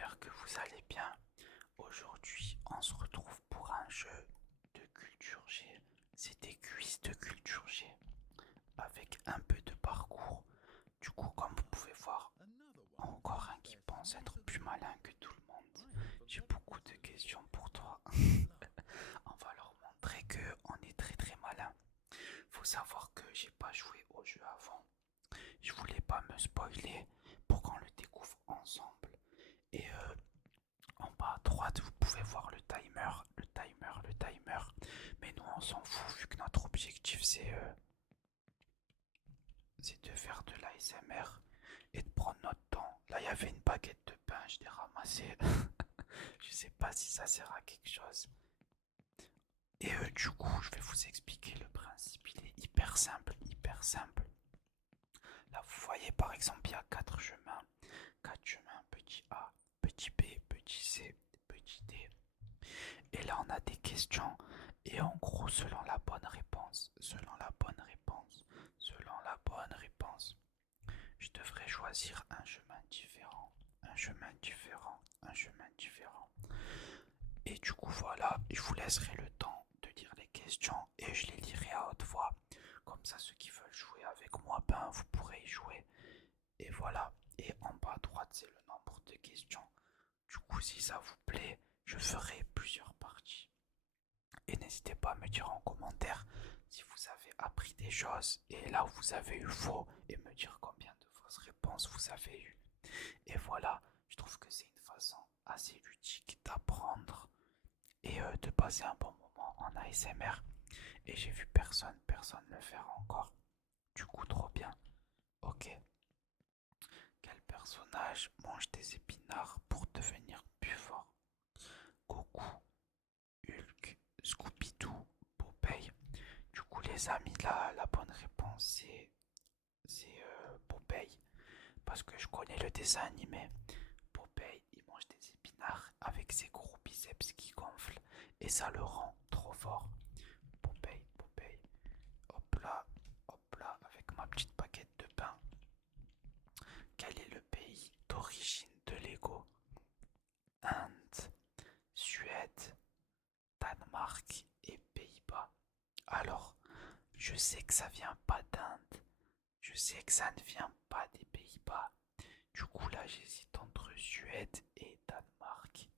j'espère que vous allez bien. Aujourd'hui, on se retrouve pour un jeu de culture G. C'est des quiz de culture G avec un peu de parcours. Du coup, comme vous pouvez voir, encore un qui pense être plus malin que tout le monde. J'ai beaucoup de questions pour toi. On va leur montrer que on est très très malin. Faut savoir que j'ai pas joué au jeu avant. Je voulais pas me spoiler pour qu'on le découvre ensemble. Et en bas à droite, vous pouvez voir le timer. Mais nous, on s'en fout vu que notre objectif, c'est de faire de l'ASMR et de prendre notre temps. Là, il y avait une baguette de pain, je l'ai ramassée. Je sais pas si ça sert à quelque chose. Et du coup, je vais vous expliquer le principe. Il est hyper simple, hyper simple. Là, vous voyez, par exemple, il y a quatre chemins. Quatre chemins, petit A, petit B, petit C, petit D. Et là, on a des questions. Et en gros, selon la bonne réponse, je devrais choisir un chemin différent, un chemin différent, un chemin différent. Et du coup, voilà, je vous laisserai le temps de lire les questions et je les lirai à haute voix. Comme ça, ceux qui veulent jouer avec moi, ben, vous pourrez y jouer. Et voilà. Et en bas à droite, c'est le nombre de questions. Du coup, si ça vous plaît, je ferai plusieurs parties. Et n'hésitez pas à me dire en commentaire si vous avez appris des choses et là où vous avez eu faux et me dire combien de fausses réponses vous avez eu. Et voilà, je trouve que c'est une façon assez ludique d'apprendre et de passer un bon moment en ASMR. Et j'ai vu personne le faire encore. Du coup, trop bien. Ok. Quel personnage mange des épinards pour devenir plus fort? Goku, Hulk, Scooby-Doo, Popeye. Du coup, les amis, la bonne réponse c'est Popeye. Parce que je connais le dessin animé. Popeye, il mange des épinards avec ses gros biceps qui gonflent. Et ça le rend trop fort. Popeye, Popeye. Hop là, avec ma petite paquette de pain. Quel est le pays d'origine de Lego? Inde, Suède, Danemark et Pays-Bas. Alors, je sais que ça vient pas d'Inde. Je sais que ça ne vient pas des Pays-Bas. Du coup, là, j'hésite entre Suède et Danemark.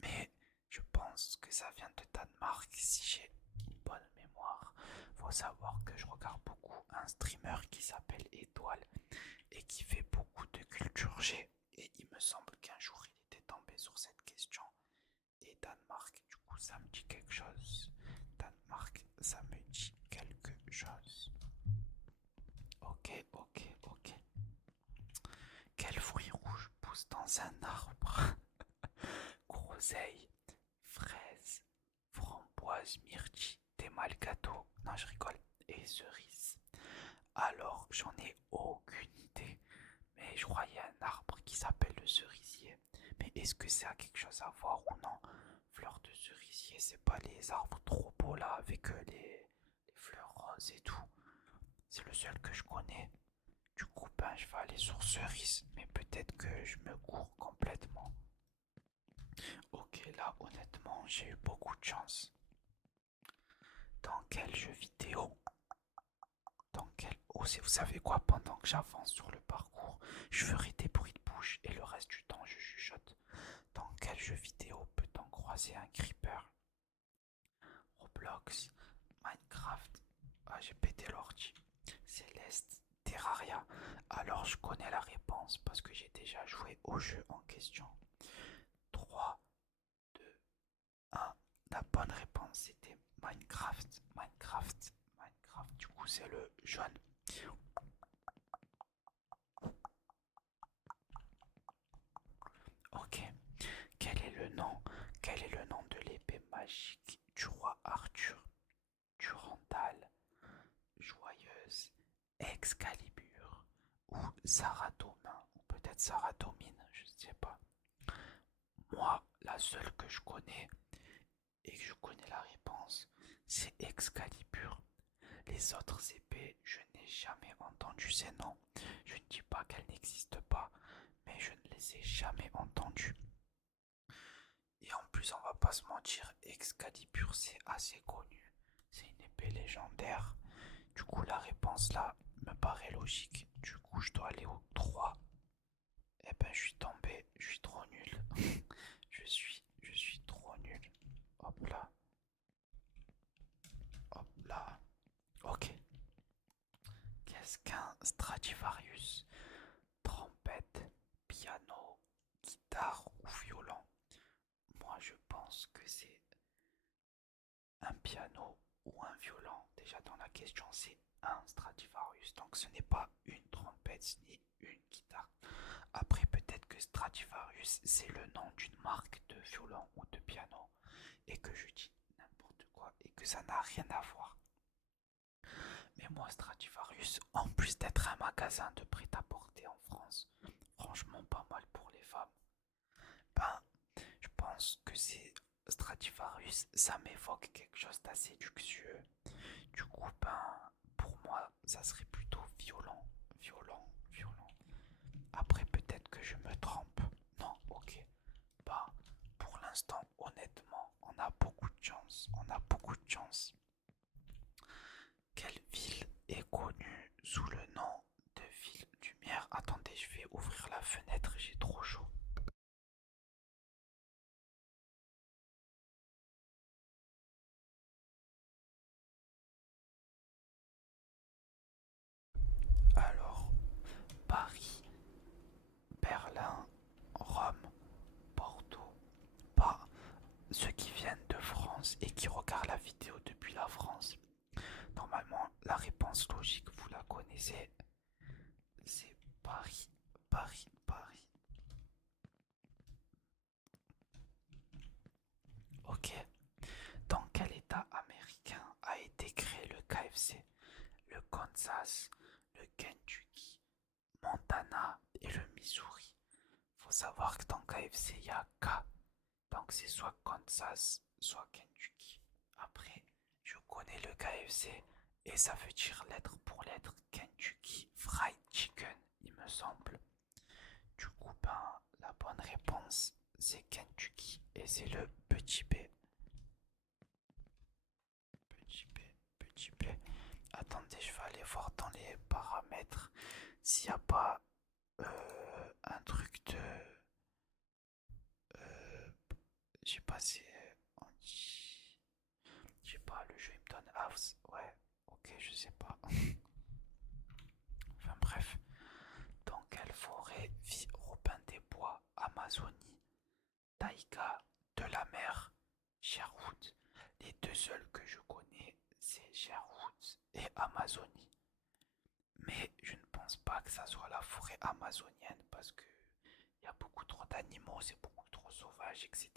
Mais je pense que ça vient de Danemark si j'ai une bonne mémoire. Faut savoir que je regarde beaucoup un streamer qui s'appelle Étoile et qui fait beaucoup de culture G. Et il me semble qu'un jour il était tombé sur cette question. Et Danemark, du coup, ça me dit quelque chose. Danemark, ça me dit quelque chose. Ok. Quel fruit rouge pousse dans un arbre? Groseille, fraise, framboise, myrtille, des gâteau. Non, je rigole. Et cerise. Alors, j'en ai aucune idée. Mais je crois qu'il y a un arbre qui s'appelle le cerisier. Mais est-ce que ça a quelque chose à voir ou non? Fleurs de cerisier, c'est pas les arbres trop beaux là avec les fleurs roses et tout. C'est le seul que je connais. Du coup, ben, je vais aller sur cerise, mais peut-être que je me cours complètement. Ok, là, honnêtement, j'ai eu beaucoup de chance. Dans quel jeu vidéo? Dans quel... Oh, si vous savez quoi, pendant que j'avance sur le parcours, je ferai des bruits de bouche et le reste du temps, je chuchote. Dans quel jeu vidéo peut-on croiser un creeper? Roblox, Minecraft. Ah, j'ai pété l'ordi. Céleste, Terraria. Alors, je connais la réponse parce que j'ai déjà joué au jeu en question. 3, 2, 1. La bonne réponse c'était Minecraft. Du coup, c'est le jaune. Ok. Quel est le nom Quel est le nom de l'épée magique du roi Arthur? Durandal, Joyeuse, Excalibur ou Saradomin ou peut-être Saradomine, je ne sais pas. Moi, la seule que je connais et que je connais la réponse, c'est Excalibur. Les autres épées, je n'ai jamais entendu ces noms. Je ne dis pas qu'elles n'existent pas, mais je ne les ai jamais entendues. Et en plus, on va pas se mentir, Excalibur c'est assez connu. C'est une épée légendaire. Du coup, la réponse là me paraît logique. Du coup, je dois aller au 3. Eh ben, je suis tombé, je suis trop nul. je suis trop nul. Hop là, hop là. Ok. Qu'est-ce qu'un Stradivarius? Trompette, piano, guitare ou violon? Moi, je pense que c'est un piano ou un violon. Déjà, dans la question, c'est un Stradivarius. Donc, ce n'est pas une trompette ni une guitare. Après, peut-être que Stradivarius, c'est le nom d'une marque de violon ou de piano. Et que je dis n'importe quoi. Et que ça n'a rien à voir. Mais moi, Stradivarius, en plus d'être un magasin de prêt-à-porter en France, franchement pas mal pour les femmes. Ben, je pense que c'est Stradivarius, ça m'évoque quelque chose d'assez luxueux. Du coup, ben, pour moi, ça serait plutôt violent, violent, violent. Après, peut-être que je me trompe. Non, ok. Ben, pour l'instant, honnêtement, on a beaucoup de chance. On a beaucoup de chance. Quelle ville est connue sous le nom de ville lumière? Attendez, je vais ouvrir la fenêtre, j'ai trop chaud. Alors, Paris, Berlin, Rome, Porto. Pas ceux qui viennent de France et qui regardent la vidéo depuis la France. Normalement, la réponse logique, vous la connaissez, c'est Paris, Paris, Paris. Ok. Dans quel état américain a été créé le KFC? Le Kansas, le Kentucky, Montana et le Missouri. Faut savoir que dans KFC, il y a K. Donc c'est soit Kansas, soit Kentucky. Après, je connais le KFC et ça veut dire lettre pour lettre Kentucky Fried Chicken, il me semble. Du coup, ben, la bonne réponse, c'est Kentucky et c'est le petit B. Petit B, petit B. Attendez, je vais aller voir dans les paramètres s'il n'y a pas un truc de... Euh, j'ai passé... Je sais pas, le jeu il me donne house. Ouais, ok, je sais pas. Enfin bref. Dans quelle forêt vit Robin des Bois? Amazonie, taïga, de la mer, Sherwood. Les deux seuls que je connais, c'est Sherwood et Amazonie. Mais je ne pense pas que ça soit la forêt amazonienne parce que il y a beaucoup trop d'animaux, c'est beaucoup trop sauvage, etc.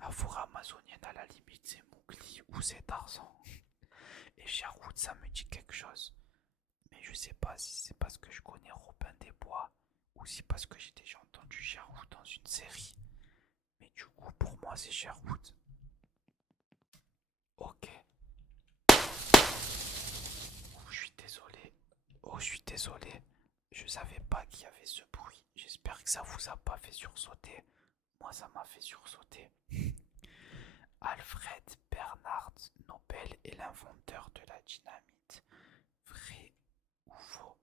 La forêt amazonienne, à la limite, c'est Mowgli ou c'est Tarzan. Et Sherwood, ça me dit quelque chose. Mais je sais pas si c'est parce que je connais Robin des Bois ou si parce que j'ai déjà entendu Sherwood dans une série. Mais du coup, pour moi, c'est Sherwood. Ok. Oh, je suis désolé. Oh, je suis désolé. Je savais pas qu'il y avait ce bruit. J'espère que ça vous a pas fait sursauter. Moi, ça m'a fait sursauter. Alfred Bernard Nobel est l'inventeur de la dynamite. Vrai ou faux?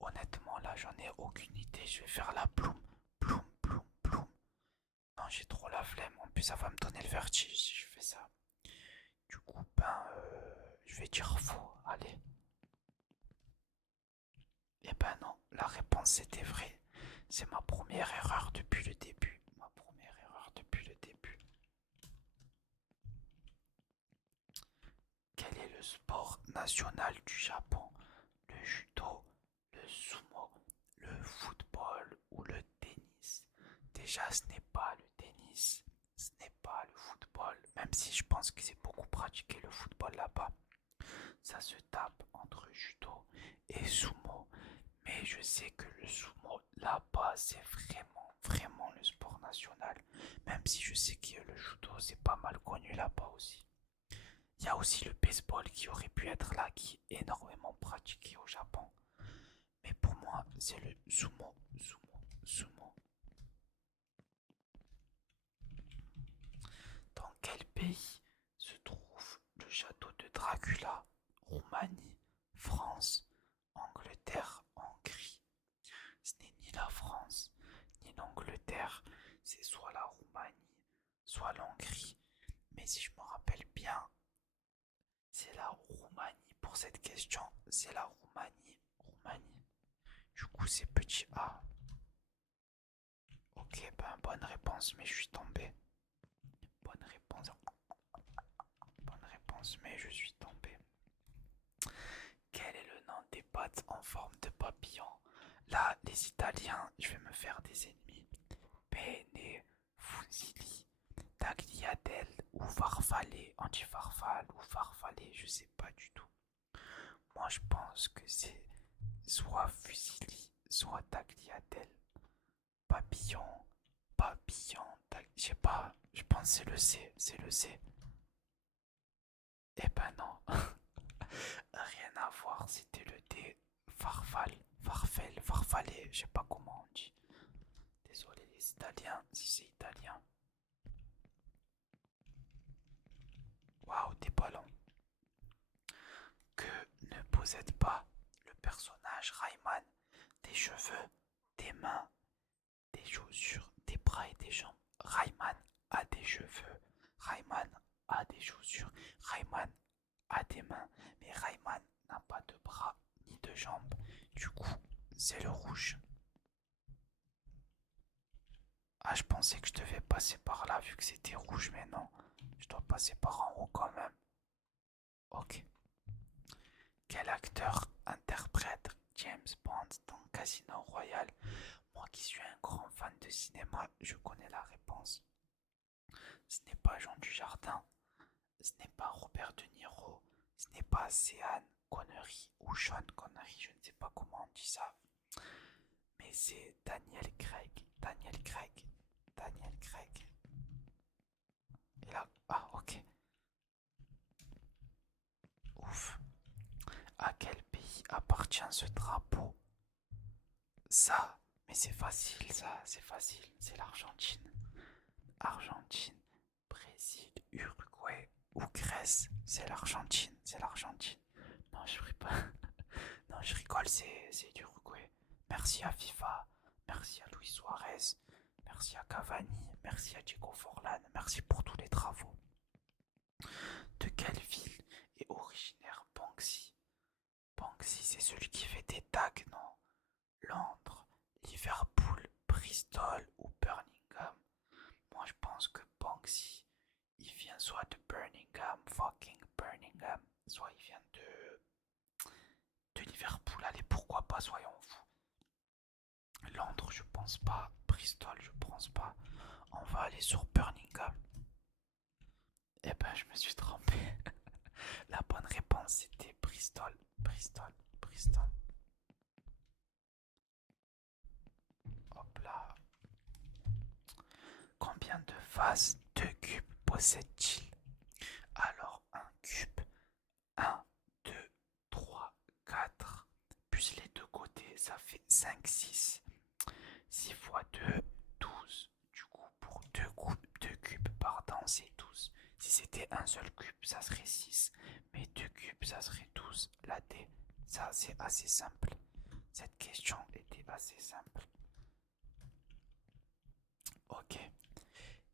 Honnêtement, là, j'en ai aucune idée. Je vais faire la ploum, ploum, ploum, ploum. Non, j'ai trop la flemme. En plus, ça va me donner le vertige si je fais ça. Du coup, ben, je vais dire faux. Allez. Eh ben non, la réponse était vraie. C'est ma première erreur depuis le début. Ma première erreur depuis le début. Quel est le sport national du Japon? Le judo, le sumo, le football ou le tennis? Déjà, ce n'est pas le tennis, ce n'est pas le football, même si je pense que c'est beaucoup pratiqué le football là-bas. Ça se tape entre judo et sumo. Mais je sais que le sumo là-bas, c'est vraiment, vraiment le sport national. Même si je sais que le judo, c'est pas mal connu là-bas aussi. Il y a aussi le baseball qui aurait pu être là, qui est énormément pratiqué au Japon. Mais pour moi, c'est le sumo, sumo, sumo. pays se trouve le château de Dracula? Roumanie, France, Angleterre, Hongrie. Ce n'est ni la France, ni l'Angleterre, c'est soit la Roumanie, soit l'Hongrie. Mais si je me rappelle bien, c'est la Roumanie pour cette question. C'est la Roumanie. Roumanie. Du coup, c'est petit A. Ok, ben bonne réponse, mais je suis tombé. Bonne réponse. Bonne réponse, mais je suis tombé. Quel est le nom des pâtes en forme de papillon? Là, les Italiens, je vais me faire des ennemis. Penne, fusilli, tagliatelle ou farfalle. On dit farfalle ou farfalle, je sais pas du tout. Moi, je pense que c'est soit fusilli, soit tagliatelle. Papillon, papillon, je sais pas, je pense que c'est le C, c'est le C. Eh ben non, rien à voir, c'était le D. Farfalle, farfelle, farfalle, je sais pas comment on dit. Désolé les Italiens, si c'est italien. Waouh, des ballons. Que ne possède pas le personnage Rayman? Des cheveux, des mains, des chaussures, des bras et des jambes. Rayman a des cheveux, Rayman a des chaussures, Rayman a des mains, mais Rayman n'a pas de bras ni de jambes. Du coup, c'est le rouge. Ah, je pensais que je devais passer par là vu que c'était rouge, mais non. Je dois passer par en haut quand même. Ok. Quel acteur interprète James Bond dans Casino Royale? Moi qui suis un grand fan de cinéma, je connais la réponse. Ce n'est pas Jean Dujardin, ce n'est pas Robert De Niro, ce n'est pas Sean Connery ou Sean Connery, je ne sais pas comment on dit ça. Mais c'est Daniel Craig, Daniel Craig, Daniel Craig. Et là, ah ok, ouf. À quel pays appartient ce drapeau? Ça, mais c'est facile, ça, c'est facile, c'est l'Argentine. Argentine, Brésil, Uruguay ou Grèce, c'est l'Argentine, c'est l'Argentine. Non, je rigole pas. Non, je rigole, c'est l'Uruguay. Merci à FIFA, merci à Luis Suarez, merci à Cavani, merci à Diego Forlan, merci pour tous les travaux. De quelle ville est originaire Banksy? Banksy, c'est celui qui fait des tags, non? Londres, Liverpool, Bristol ou Birmingham? Moi, je pense que Banksy, il vient soit de Birmingham, fucking Birmingham, soit il vient de Liverpool. Allez, pourquoi pas, soyons fous. Londres, je pense pas. Bristol, je pense pas. On va aller sur Birmingham. Eh ben, je me suis trompé. La bonne réponse, c'était Bristol. Bristol, Bristol. Hop là. Combien de faces de cubes possède-t-il? Alors, un cube. 1, 2, 3, 4. Plus les deux côtés, ça fait 5, 6. 6 fois 2, 12. Du coup, pour deux cubes, pardon, c'est 12. Si c'était un seul cube, ça serait 6. Mais deux cubes, ça serait 12. La D, ça c'est assez simple. Cette question était assez simple. Ok.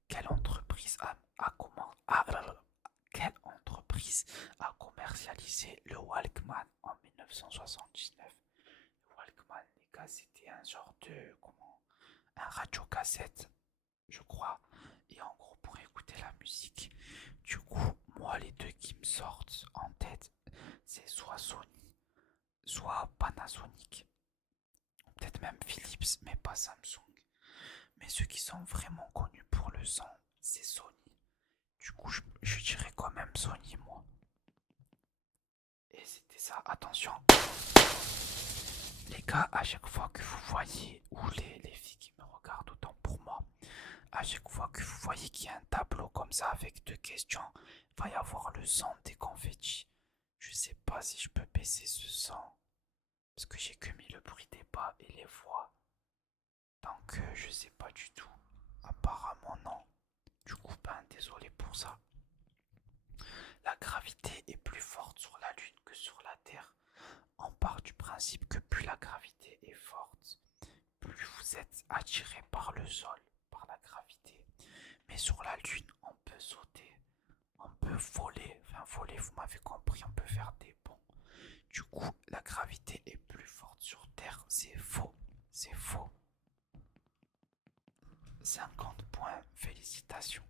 Quelle entreprise quelle entreprise a commercialisé le Walkman en 1979? Le Walkman, les gars, c'était un genre de un radio-cassette, je crois. Et en gros, pour écouter la musique. Du coup, moi, les deux qui me sortent en tête, c'est soit Sony, soit Panasonic. Peut-être même Philips, mais pas Samsung. Mais ceux qui sont vraiment connus pour le son, c'est Sony. Du coup, je dirais quand même Sony, moi. Et c'était ça. Attention. Les gars, à chaque fois que vous voyez, ou les filles qui me regardent autant pour moi, à chaque fois que vous voyez qu'il y a un tableau comme ça avec deux questions, il va y avoir le son des confettis. Je sais pas si je peux baisser ce son. Parce que j'ai que mis le bruit des pas et les voix. Donc je sais pas du tout. Apparemment non. Du coup, ben désolé pour ça. La gravité est plus forte sur la Lune que sur la Terre. On part du principe que plus la gravité est forte, plus vous êtes attiré par le sol, par la gravité. Mais sur la Lune, on peut sauter, on peut voler. Enfin, voler, vous m'avez compris, on peut faire des bonds. Du coup, la gravité est plus forte sur Terre. C'est faux. C'est faux. 50 points, félicitations.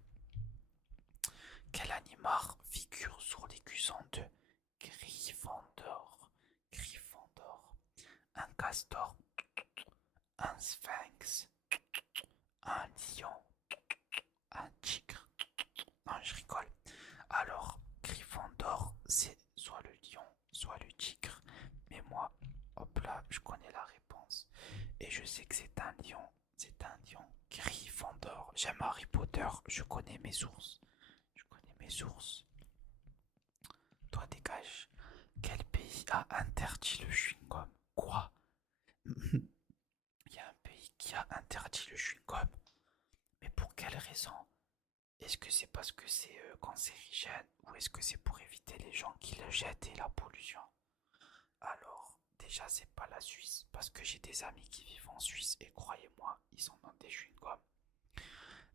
Quel animal figure sur l'écusson de Gryffondor? Gryffondor. Un castor, un sphinx, un lion, un tigre. Non, je rigole. Alors, Gryffondor, c'est soit le lion, soit le tigre. Mais moi, hop là, je connais la réponse. Et je sais que c'est un lion. C'est un lion. Gryffondor. J'aime Harry Potter. Je connais mes sources. Je connais mes sources. Toi, dégage. Quel pays a interdit le chewing-gum? Quoi? Il y a un pays qui a interdit le chewing-gum. Mais pour quelle raison? Est-ce que c'est parce que c'est cancérigène ou est-ce que c'est pour éviter les gens qui le jettent et la pollution? Alors, déjà, c'est pas la Suisse parce que j'ai des amis qui vivent en Suisse et croyez-moi, ils en ont des chewing-gums.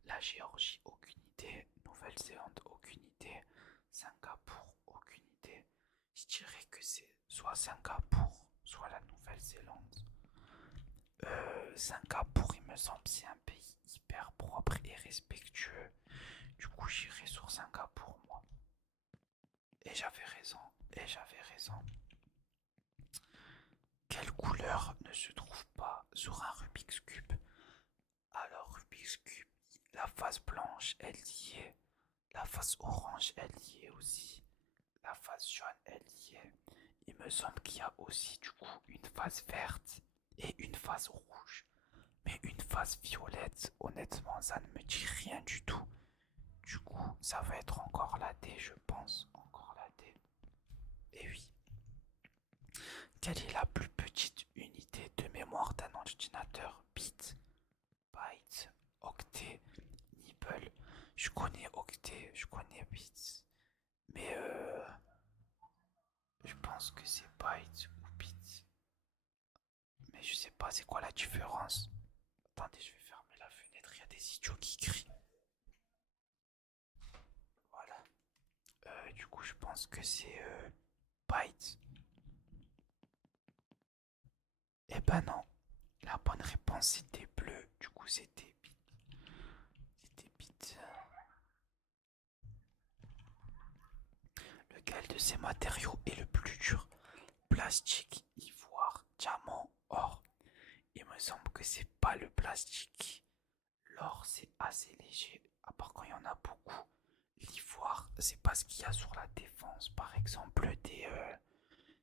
La Géorgie, aucune idée. Nouvelle-Zélande, aucune idée. Singapour, aucune idée. Je dirais que c'est soit Singapour, soit la Nouvelle-Zélande. Singapour, il me semble, c'est un pays hyper propre et respectueux. Du coup, j'irai sur Singapour, moi. Et j'avais raison. Et j'avais raison. Quelle couleur ne se trouve pas sur un Rubik's Cube? Alors, Rubik's Cube, la face blanche, elle y est. La face orange, elle y est aussi. La face jaune, elle y est. Il me semble qu'il y a aussi, du coup, une face verte et une face rouge. Mais une face violette, honnêtement, ça ne me dit rien du tout. Du coup, ça va être encore la D, je pense. Encore la D. Et oui. Quelle est la plus petite unité de mémoire d'un ordinateur? Bit, byte, octet, nibble. Je connais octet, je connais bits. Mais je pense que c'est byte ou bit. Mais je sais pas c'est quoi la différence. Attendez, je vais fermer la fenêtre, il y a des idiots qui crient. Voilà. Du coup, je pense que c'est byte. Eh ben non. La bonne réponse c'était bleu. Du coup, c'était bit. C'était bit. Lequel de ces matériaux est le plus dur? Plastique, ivoire, diamant, or. Il me semble que c'est pas le plastique. L'or, c'est assez léger, à part quand il y en a beaucoup. L'ivoire, c'est pas ce qu'il y a sur la défense, par exemple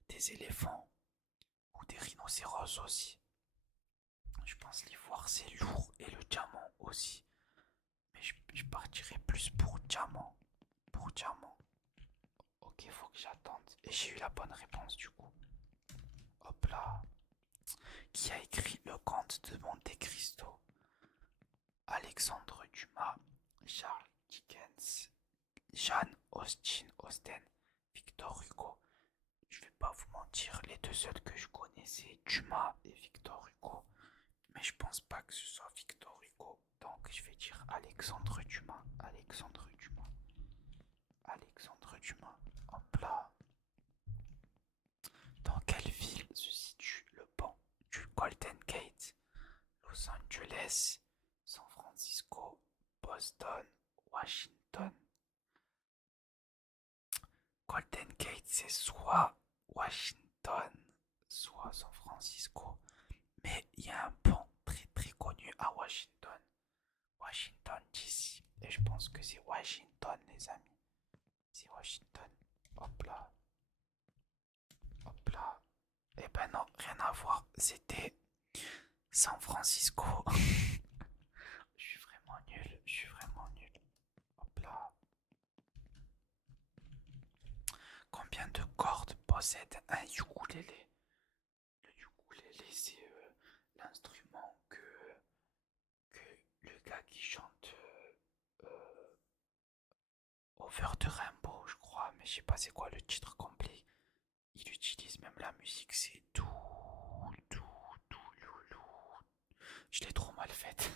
des éléphants ou des rhinocéros aussi. Je pense que l'ivoire c'est lourd et le diamant aussi. Mais je partirais plus pour diamant. Pour diamant. Ok, faut que j'attende. Et j'ai eu la bonne réponse du coup. Hop là. Qui a écrit Le Comte de Monte Cristo? Alexandre Dumas, Charles Dickens, Jane Austen, Victor Hugo. Je vais pas vous mentir, les deux seuls que je connais c'est Dumas et Victor Hugo. Mais je pense pas que ce soit Victor Hugo. Donc je vais dire Alexandre Dumas. Alexandre Dumas. Alexandre Dumas. Hop là. Dans quelle ville se situe le pont du Golden Gate? Los Angeles, San Francisco, Boston, Washington. Golden Gate, c'est soit Washington, soit San Francisco. Mais il y a un pont très très connu à Washington. Washington DC. Et je pense que c'est Washington, les amis. C'est Washington. Hop là. Hop là. Eh ben non, rien à voir. C'était San Francisco. Je suis vraiment nul. Je suis vraiment nul. Hop là. Combien de cordes possède un ukulélé? Le ukulélé, c'est l'instrument que le gars qui chante Over the Rainbow, je crois. sais pas c'est quoi le titre complet. Il utilise même la musique, c'est tout, loulou. Je l'ai trop mal faite.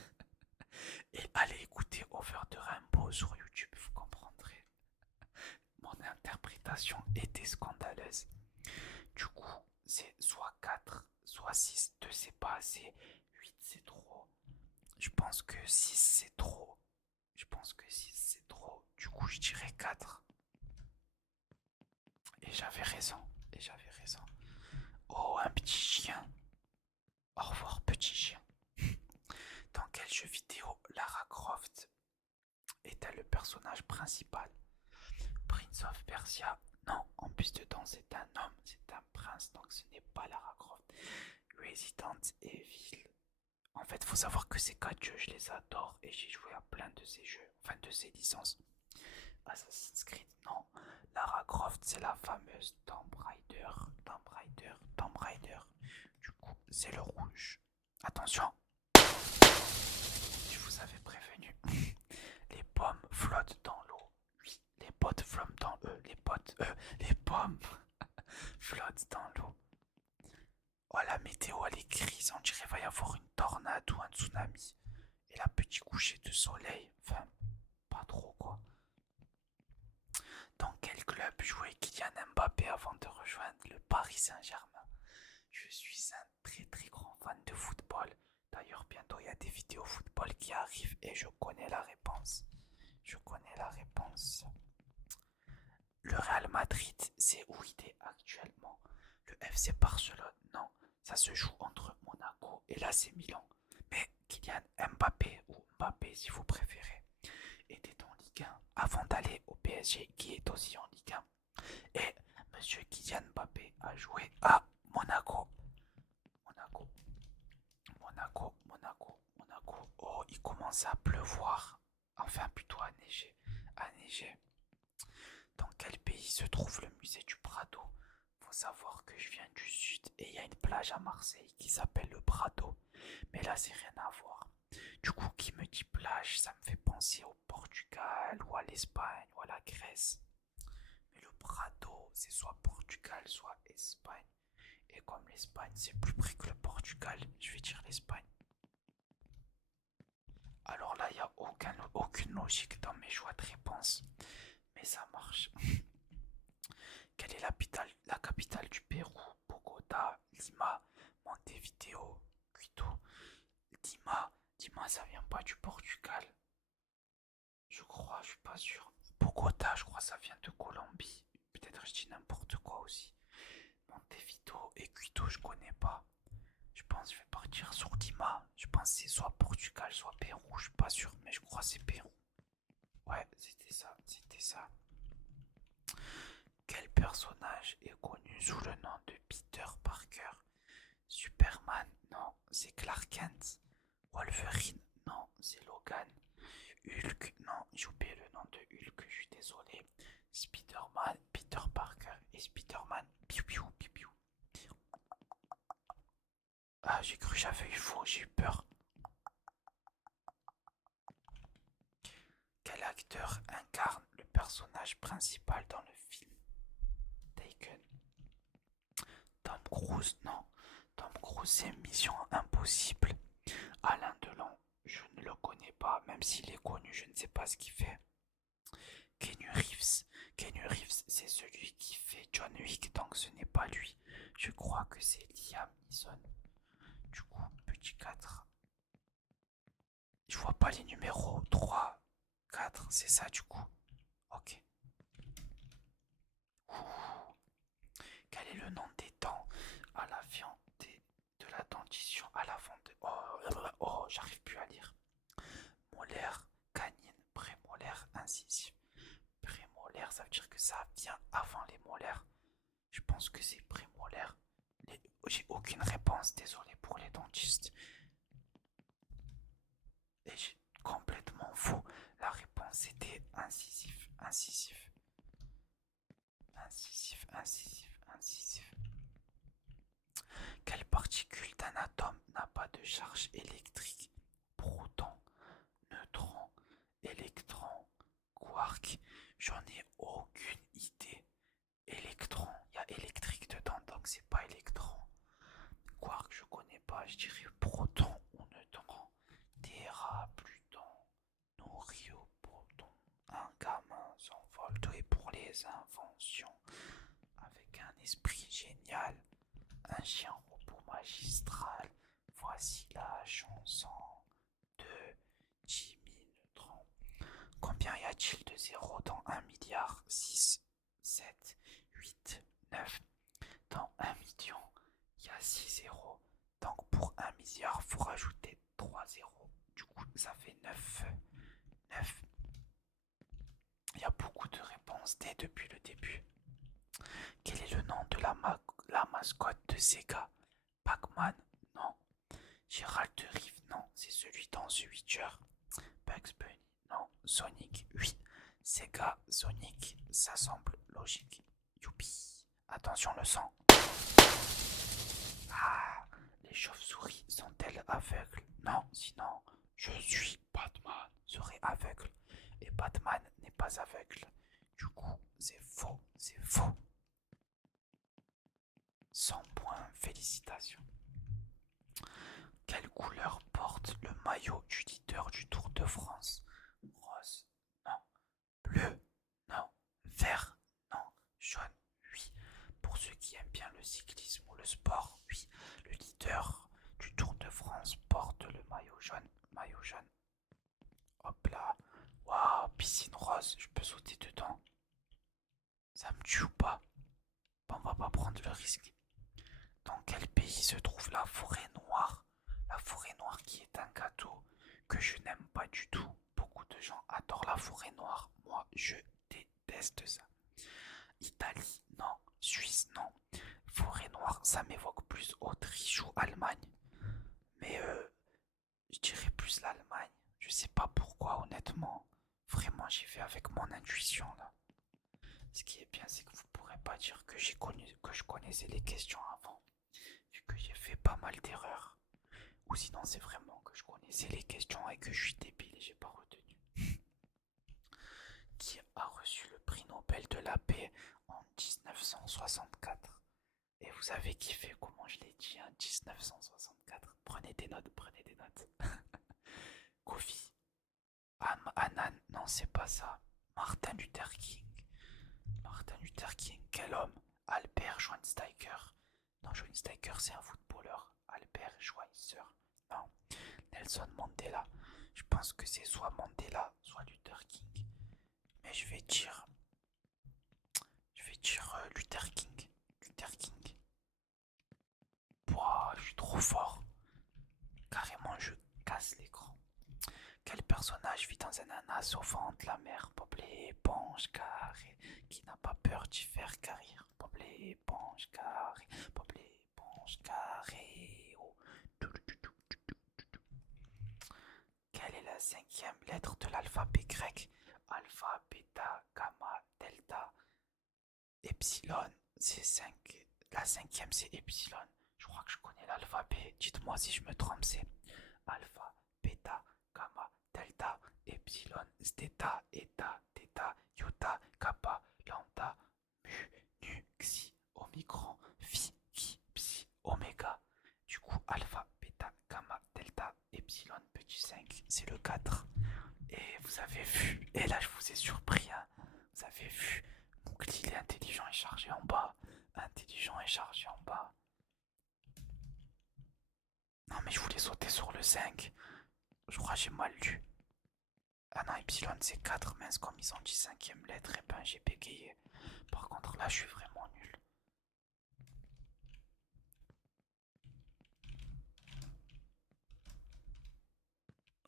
Et allez écouter Over the Rainbow sur YouTube, vous comprendrez. Mon interprétation était scandaleuse. Du coup, c'est soit 4, soit 6. 2 c'est pas assez, 8 c'est trop. Je pense que 6 c'est trop. Je pense que 6 c'est trop. Du coup, je dirais 4. Et j'avais raison. Et j'avais raison. Oh, un petit chien. Au revoir, petit chien. Dans quel jeu vidéo Lara Croft est-elle le personnage principal? Prince of Persia? Non, en plus dedans c'est un homme, c'est un prince, donc ce n'est pas Lara Croft. Resident Evil. En fait, faut savoir que ces 4 jeux, je les adore et j'ai joué à plein de ces jeux, enfin de ces licences. Assassin's Creed, non. Lara Croft, c'est la fameuse Tomb Raider. Tomb Raider, Tomb Raider. Du coup, c'est le rouge. Attention, je vous avais prévenu. Les pommes flottent dans l'eau. Oui, les potes flottent dans les pommes flottent dans l'eau. Oh, la météo, elle est grise. On dirait qu'il va y avoir une tornade ou un tsunami. Et là, petit coucher de soleil. Enfin, pas trop quoi. Dans quel club jouait Kylian Mbappé avant de rejoindre le Paris Saint-Germain? Je suis un très très grand fan de football. D'ailleurs, bientôt il y a des vidéos football qui arrivent et je connais la réponse. Je connais la réponse. Le Real Madrid, c'est où il est actuellement? Le FC Barcelone, non. Ça se joue entre Monaco et l'AC Milan. Mais Kylian Mbappé, ou Mbappé si vous préférez, était en Ligue 1 avant d'aller au PSG qui est aussi en Ligue 1. Et monsieur Kylian Mbappé a joué à Monaco. Monaco. Monaco, Monaco, Monaco. Oh, il commence à pleuvoir. Enfin, plutôt à neiger. À neiger. Dans quel pays se trouve le musée du Prado? Faut savoir que je viens du sud et il y a une plage à Marseille qui s'appelle le Prado. Mais là, c'est rien à voir. Du coup, qui me dit plage, ça me fait penser au Portugal ou à l'Espagne ou à la Grèce. Mais le Prado, c'est soit Portugal, soit Espagne. Et comme l'Espagne, c'est plus près que le Portugal, je vais dire l'Espagne. Alors là, il n'y a aucune logique dans mes choix de réponse. Mais ça marche. Quelle est la capitale du Pérou? Bogota, Lima, Montevideo, Quito. Lima, ça vient pas du Portugal. Je crois, je suis pas sûr. Bogota, je crois ça vient de Colombie. Peut-être je dis n'importe quoi aussi. Montevideo et Quito, je connais pas. Je pense que je vais partir sur Lima. Je pense que c'est soit Portugal, soit Pérou. Je suis pas sûr, mais je crois que c'est Pérou. Ouais, c'était ça, c'était ça. Quel personnage est connu sous le nom de Peter Parker? Superman? Non, c'est Clark Kent. Wolverine? Non, c'est Logan. Hulk? Non, j'ai oublié le nom de Hulk, je suis désolé. Spider-Man, Peter Parker et Spider-Man. Piu piu piu piu. Ah, j'ai cru que j'avais eu faux, j'ai eu peur. Quel acteur incarne le personnage principal dans le film Taken? Tom Cruise? Non. Tom Cruise, c'est Mission Impossible. Alain Delon, je ne le connais pas, même s'il est connu, je ne sais pas ce qu'il fait. Keanu Reeves. Keanu Reeves, c'est celui qui fait John Wick, donc ce n'est pas lui. Je crois que c'est Liam Neeson. Du coup, petit 4. Je vois pas les numéros. 3, 4, c'est ça du coup. Ok. Ouh. Quel est le nom des dents à la viande de la dentition à l'avant de... Oh, j'arrive plus à lire. Molaire, canine, prémolaire, incisif. Prémolaire, ça veut dire que ça vient avant les molaires. Je pense que c'est prémolaire. J'ai aucune réponse, désolé pour les dentistes. Et j'ai complètement faux. La réponse était incisif, incisif. Incisif, incisif, incisif. Quelle particule d'un atome n'a pas de charge électrique? Proton, neutron, électron, quark. J'en ai aucune idée. un chien robot magistral. Voici la chanson de Jimmy Neutron. Combien y a-t-il de zéros dans 1 milliard? 6, 7, 8, 9. Dans 1 million, il y a 6 zéros. Donc pour 1 milliard, il faut rajouter 3 zéros. Du coup, ça fait 9. 9. Il y a beaucoup de réponses D depuis le début. Quel est le nom de la mascotte de Sega? Pac-Man? Non. Gérald de Rive? Non. C'est celui dans The Witcher. Bugs Bunny? Non. Sonic? Oui. Sega, Sonic, ça semble logique. Youpi. Attention le sang. Ah, les chauves-souris sont-elles aveugles? Non, sinon je suis Batman serait aveugle. Et Batman n'est pas aveugle. Du coup, c'est faux, c'est faux. 100 points, félicitations. Quelle couleur porte le maillot du leader du Tour de France? Rose? Non. Bleu? Non. Vert? Non. Jaune? Oui. Pour ceux qui aiment bien le cyclisme ou le sport, oui. Le leader du Tour de France porte le maillot jaune. Maillot jaune. Hop là. Waouh, piscine rose, je peux sauter dedans. Ça me tue ou pas? Bon, on va pas prendre le risque. Dans quel pays se trouve la forêt noire? La forêt noire qui est un gâteau que je n'aime pas du tout. Beaucoup de gens adorent la forêt noire. Moi, je déteste ça. Italie, non. Suisse, non. Forêt noire, ça m'évoque plus Autriche ou Allemagne. Mais je dirais plus l'Allemagne. Je sais pas pourquoi, honnêtement. Vraiment, j'y vais avec mon intuition là. Ce qui est bien, c'est que vous pourrez pas dire que je connaissais les questions avant, vu que j'ai fait pas mal d'erreurs. Ou sinon, c'est vraiment que je connaissais les questions et que je suis débile et j'ai pas retenu. Qui a reçu le prix Nobel de la paix en 1964? Et vous avez kiffé comment je l'ai dit, hein, 1964. Prenez des notes, prenez des notes. Kofi Annan, non, c'est pas ça. Martin Luther King. Martin Luther King, quel homme? Albert Schweitzer. Non, Schweitzer, c'est un footballeur. Albert Schweitzer. Non. Nelson Mandela. Je pense que c'est soit Mandela, soit Luther King. Mais je vais dire Luther King. Luther King. Ouah, je suis trop fort. Carrément, je casse l'écran. Quel personnage vit dans un ananas au fond de la mer? Bob l'éponge carré, qui n'a pas peur d'y faire carrir. Bob l'éponge carré, Bob l'éponge carré. Oh. Quelle est la 5e lettre de l'alphabet grec? Alpha, bêta, gamma, delta, epsilon. C'est 5. La 5e c'est epsilon. Je crois que je connais l'alphabet. Dites-moi si je me trompe, c'est alpha, bêta, gamma, delta, epsilon, zeta, eta, theta, iota, kappa, lambda, mu, nu, xi, omicron, phi, phi, psi, oméga. Du coup, alpha, bêta, gamma, delta, epsilon, petit 5, c'est le 4. Et vous avez vu, et là je vous ai surpris, hein, vous avez vu, mon cli est intelligent et chargé en bas. Intelligent et chargé en bas. Non mais je voulais sauter sur le 5. Je crois que j'ai mal lu. Ah non, epsilon c'est 4, mince, comme ils ont dit 5e lettre, et ben j'ai bégayé. Par contre là je suis vraiment nul.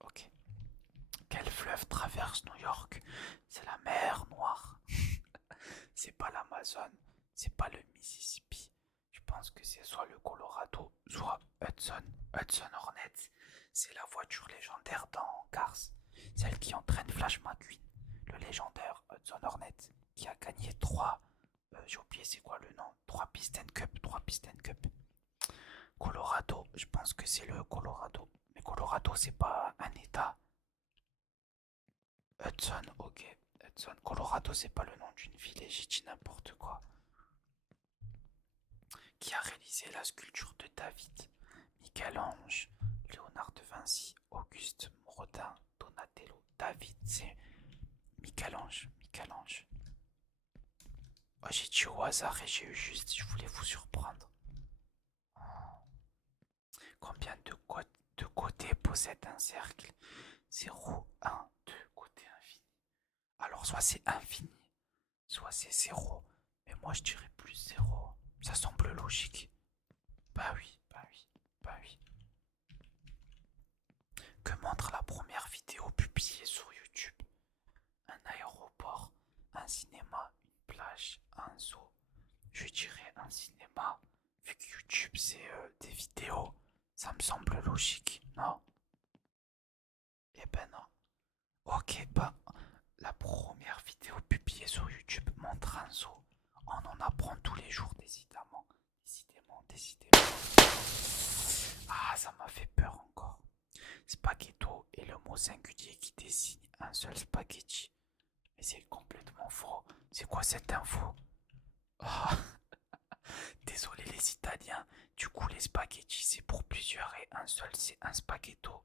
Ok. Quel fleuve traverse New York? C'est la mer Noire. C'est pas l'Amazon, c'est pas le Mississippi. Je pense que c'est soit le Colorado, soit Hudson. Hudson Hornet, c'est la voiture légendaire dans Cars. Celle qui entraîne Flash McQueen, le légendaire Hudson Hornet, qui a gagné 3. J'ai oublié c'est quoi le nom. 3 Piston Cup, 3 Piston Cup. Colorado, je pense que c'est le Colorado. Mais Colorado, c'est pas un état. Hudson, ok. Hudson, Colorado, c'est pas le nom d'une ville et j'ai dit n'importe quoi. Qui a réalisé la sculpture de David? Michel-Ange, Léonard de Vinci, Auguste Rodin, Donatello. David, c'est Michel-Ange. Michel-Ange. Oh, j'ai dit au hasard et j'ai eu juste, je voulais vous surprendre. vidéo c'est un cercle. 0, 1, 2, côté infini. Alors soit c'est infini, soit c'est 0. Mais moi je dirais plus 0. Ça semble logique. Bah oui, bah oui, bah oui. Que montre la première vidéo publiée sur YouTube? Un aéroport, un cinéma, une plage, un zoo. Je dirais un cinéma. Vu que YouTube c'est des vidéos, ça me semble logique, non? Eh ben non. Ok, bah la première vidéo publiée sur YouTube montre un zoo. On en apprend tous les jours, décidément. Décidément, décidément. Ah, ça m'a fait peur encore. Spaghetto est le mot singulier qui désigne un seul spaghetti. Mais c'est complètement faux. C'est quoi cette info? Ah, désolé les Italiens. Du coup, les spaghettis c'est pour plusieurs et un seul c'est un spaghetto.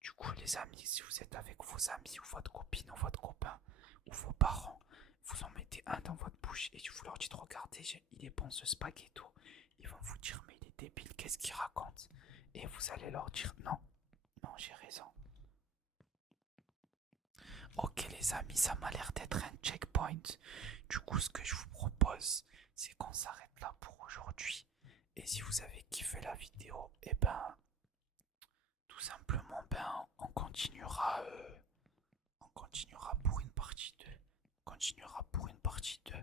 Du coup, les amis, si vous êtes avec vos amis ou votre copine ou votre copain ou vos parents, vous en mettez un dans votre bouche et vous leur dites regardez, il est bon ce spaghetto. Ils vont vous dire mais il est débile, qu'est-ce qu'il raconte? Et vous allez leur dire non, non, j'ai raison. Ok les amis, ça m'a l'air d'être un checkpoint. Du coup, ce que je vous propose, c'est qu'on s'arrête là pour aujourd'hui. Et si vous avez kiffé la vidéo, et ben, tout simplement, ben, on continuera pour une partie 2. On continuera pour une partie 2.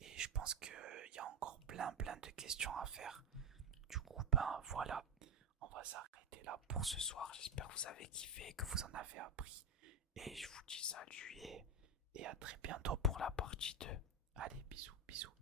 Et je pense qu'il y a encore plein de questions à faire. Du coup, ben voilà, on va s'arrêter là pour ce soir. J'espère que vous avez kiffé, que vous en avez appris. Et je vous dis salut et à très bientôt pour la partie 2. Allez, bisous, bisous.